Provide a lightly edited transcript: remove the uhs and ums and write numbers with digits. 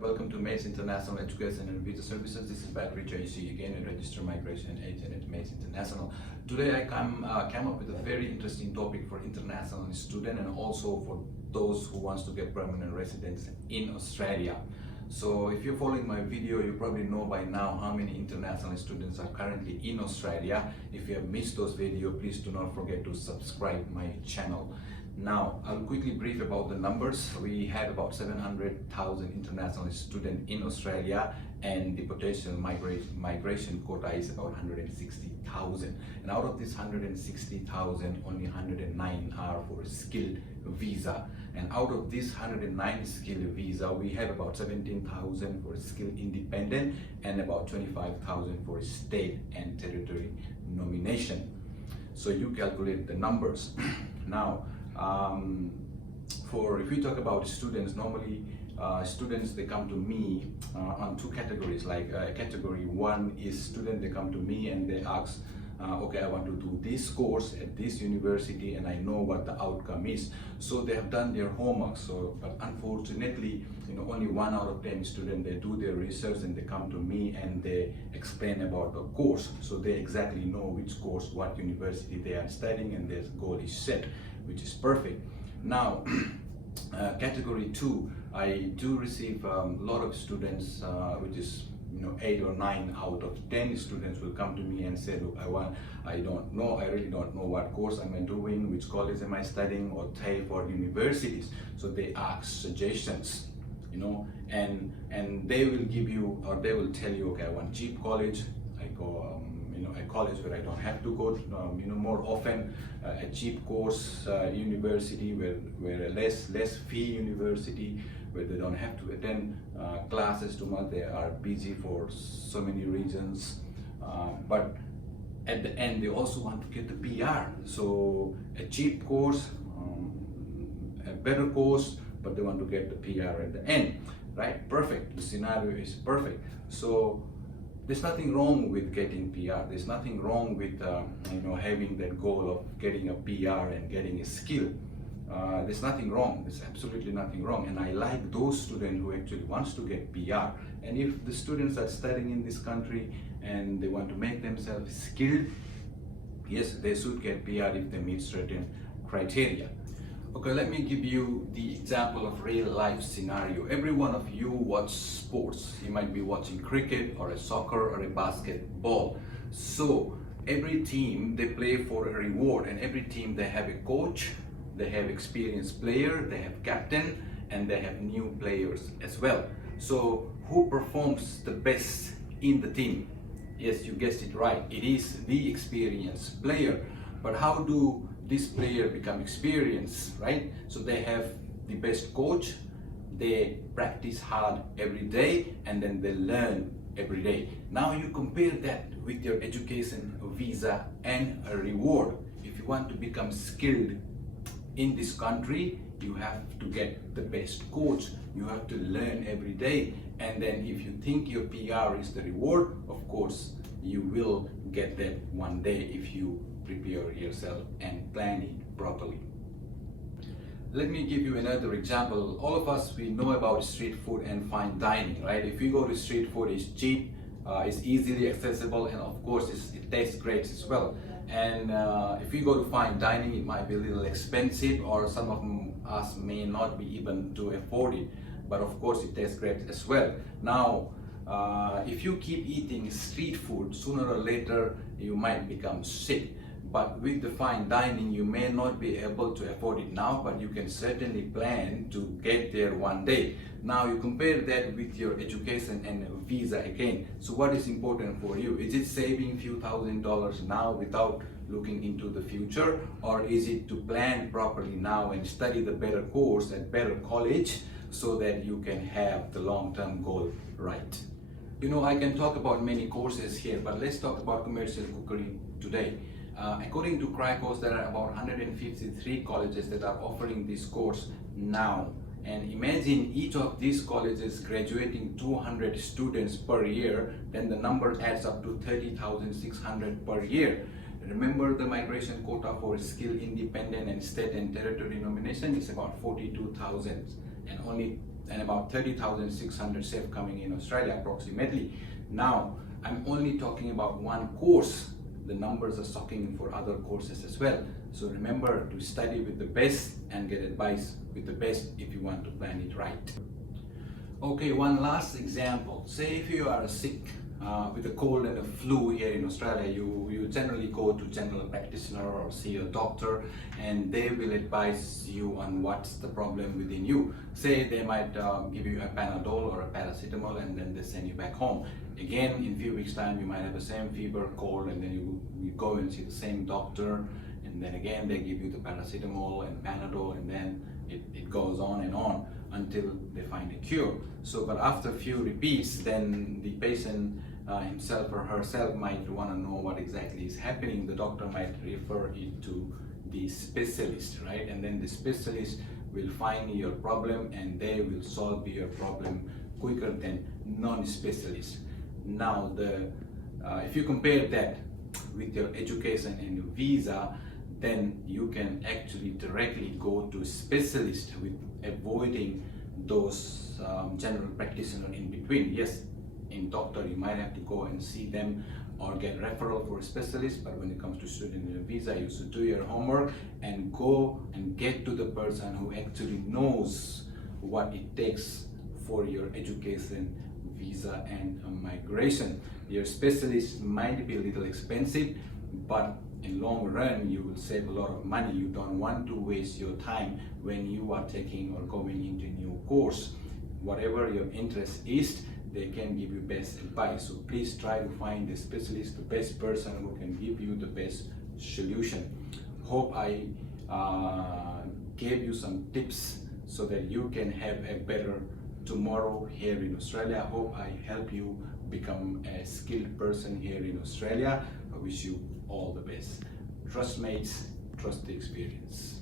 Welcome to Mace International Education and Visa Services. This is Bakri JC again, a registered migration agent at Mace International. Today I came up with a very interesting topic for international students and also for those who wants to get permanent residence in Australia. So if you're following my video, you probably know by now how many international students are currently in Australia. If you have missed those videos, please do not forget to subscribe my channel. Now, I'll quickly brief about the numbers. We have about 700,000 international students in Australia, and the potential migration quota is about 160,000. And out of this 160,000, only 109 are for a skilled visa. And out of this 109 skilled visa, we have about 17,000 for skilled independent and about 25,000 for state and territory nomination. So you calculate the numbers. Now, if we talk about students, normally students, they come to me on two categories. Like category one is student, they come to me and they ask, okay, I want to do this course at this university and I know what the outcome is. So they have done their homework. But unfortunately, only 1 out of 10 students, they do their research and they come to me and they explain about the course. So they exactly know which course, what university they are studying, and their goal is set, which is perfect. Now, category two, I do receive a lot of students, which is 8 or 9 out of 10 students will come to me and say, look, I really don't know what course am I doing, which college am I studying, or TAFE or universities. So they ask suggestions, and they will give you, or they will tell you, okay, I want cheap college, I go a college where I don't have to go more often, a cheap course university where a less fee university, where they don't have to attend classes too much, they are busy for so many reasons, but at the end they also want to get the PR. So a cheap course, a better course, but they want to get the PR at the end, right? Perfect. The scenario is perfect. So there's nothing wrong with getting PR. There's nothing wrong with having that goal of getting a PR and getting a skill. There's nothing wrong. There's absolutely nothing wrong. And I like those students who actually wants to get PR. And if the students are studying in this country and they want to make themselves skilled, yes, they should get PR if they meet certain criteria. Okay, let me give you the example of real life scenario. Every one of you watch sports. You might be watching cricket or a soccer or a basketball. So every team, they play for a reward, and every team, they have a coach, they have experienced player, they have captain, and they have new players as well. So who performs the best in the team? Yes, you guessed it right. It is the experienced player. But how do this player become experienced, right? So they have the best coach, they practice hard every day, and then they learn every day. Now you compare that with your education, visa, and a reward. If you want to become skilled in this country, you have to get the best coach, you have to learn every day, and then if you think your PR is the reward, of course you will get that one day if you prepare yourself and plan it properly. Let me give you another example. All of us, we know about street food and fine dining, right? If you go to street food, it's cheap, it's easily accessible, and of course it tastes great as well. And if you go to fine dining, it might be a little expensive, or some of us may not be even to afford it, but of course it tastes great as well. Now, if you keep eating street food, sooner or later you might become sick. But with the fine dining, you may not be able to afford it now, but you can certainly plan to get there one day. Now you compare that with your education and visa again. So what is important for you? Is it saving few $1,000s now without looking into the future? Or is it to plan properly now and study the better course at better college so that you can have the long-term goal right? I can talk about many courses here, but let's talk about commercial cookery today. According to CRICOS, there are about 153 colleges that are offering this course now. And imagine each of these colleges graduating 200 students per year, then the number adds up to 30,600 per year. Remember, the migration quota for skill independent and state and territory nomination is about 42,000, and only and about 30,600 SEF coming in Australia approximately. Now, I'm only talking about one course. The numbers are shocking for other courses as well. So remember to study with the best and get advice with the best if you want to plan it right. Okay, one last example. Say if you are sick with a cold and a flu here in Australia, you generally go to general practitioner or see a doctor, and they will advise you on what's the problem within you. Say they might give you a Panadol or a paracetamol, and then they send you back home. Again, in a few weeks time, you might have the same fever, cold, and then you go and see the same doctor, and then again they give you the paracetamol and Panadol, and then it goes on and on until they find a cure. So, but after a few repeats, then the patient himself or herself might want to know what exactly is happening. The doctor might refer it to the specialist, right? And then the specialist will find your problem and they will solve your problem quicker than non-specialists. Now, if you compare that with your education and your visa, then you can actually directly go to specialist with avoiding those general practitioner in between. Yes, in doctor you might have to go and see them or get referral for a specialist, but when it comes to student and visa, you should do your homework and go and get to the person who actually knows what it takes for your education, visa and migration. Your specialist might be a little expensive, but in long run you will save a lot of money. You don't want to waste your time when you are taking or going into a new course. Whatever your interest is, they can give you best advice. So please try to find the specialist, the best person who can give you the best solution. Hope I gave you some tips so that you can have a better tomorrow here in Australia. Hope I help you become a skilled person here in Australia. I wish you all the best. Trust mates, trust the experience.